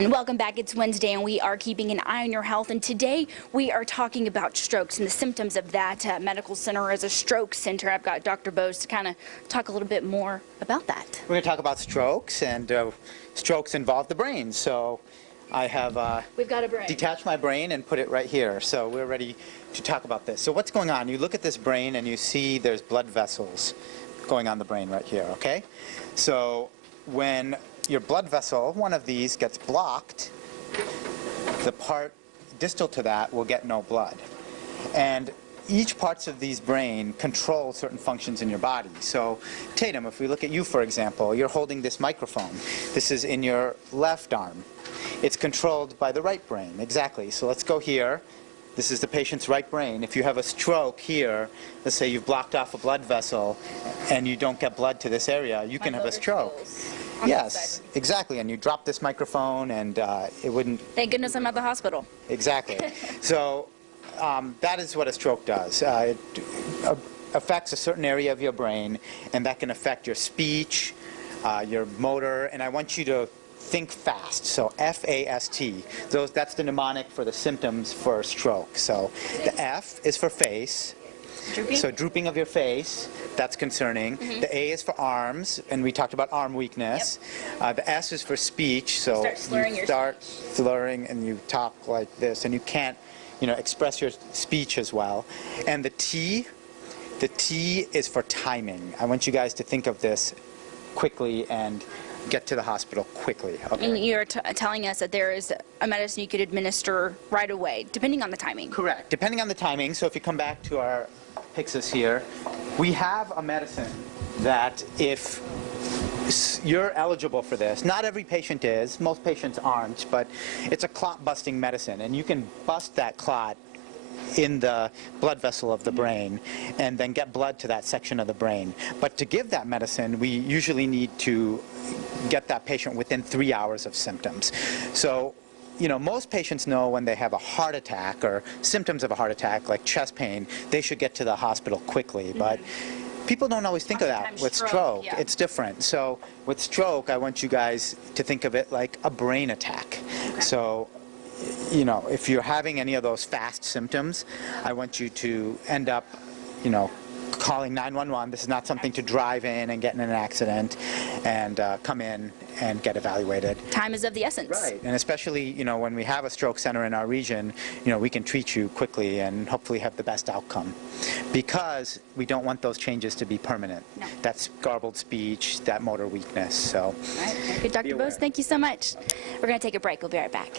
And welcome back. It's Wednesday and we are keeping an eye on your health, and today we are talking about strokes and the symptoms of that. Medical Center is a stroke center. I've got Dr. Bose to kind of talk a little bit more about that. We're going to talk about strokes, and strokes involve the brain. So I have We've got a brain. detached my brain and put it right here. So we're ready to talk about this. So what's going on? You look at this brain and you see there's blood vessels going on the brain right here, okay? So when your blood vessel, one of these, gets blocked, the part distal to that will get no blood. And each parts of these brain control certain functions in your body. So Tatum, if we look at you, for example, you're holding this microphone. This is in your left arm. It's controlled by the right brain, exactly. So let's go here. This is the patient's right brain. If you have a stroke here, let's say you've blocked off a blood vessel and you don't get blood to this area, you can have a stroke. Yes, exactly. And you drop this microphone and it wouldn't... Thank goodness I'm at the hospital. Exactly. So that is what a stroke does. It affects a certain area of your brain, and that can affect your speech, your motor, and I want you to think fast. So F-A-S-T. That's the mnemonic for the symptoms for stroke. So the F is for face. Drooping? So drooping of your face, that's concerning. The A is for arms, and we talked about arm weakness. The S is for speech, so you start slurring and you talk like this, and you can't, express your speech as well. And the T is for timing. I want you guys to think of this quickly and get to the hospital quickly. Okay. And you're telling us that there is a medicine you could administer right away, depending on the timing. Correct. Depending on the timing. So if you come back to our Pyxis here, we have a medicine that if you're eligible for this, not every patient is, most patients aren't, but it's a clot-busting medicine, and you can bust that clot in the blood vessel of the brain and then get blood to that section of the brain. But to give that medicine, we usually need to get that patient within 3 hours of symptoms. So, most patients know when they have a heart attack or symptoms of a heart attack, like chest pain, they should get to the hospital quickly. But people don't always think of that with stroke. Yeah. It's different. So with stroke, I want you guys to think of it like a brain attack. Okay. So, if you're having any of those fast symptoms, I want you to end up, calling 911. This is not something to drive in and get in an accident, and come in and get evaluated. Time is of the essence. Right, and especially, when we have a stroke center in our region, we can treat you quickly and hopefully have the best outcome, because we don't want those changes to be permanent. No. That's garbled speech, that motor weakness. So, All right. Dr. Bose, thank you so much. We're going to take a break. We'll be right back.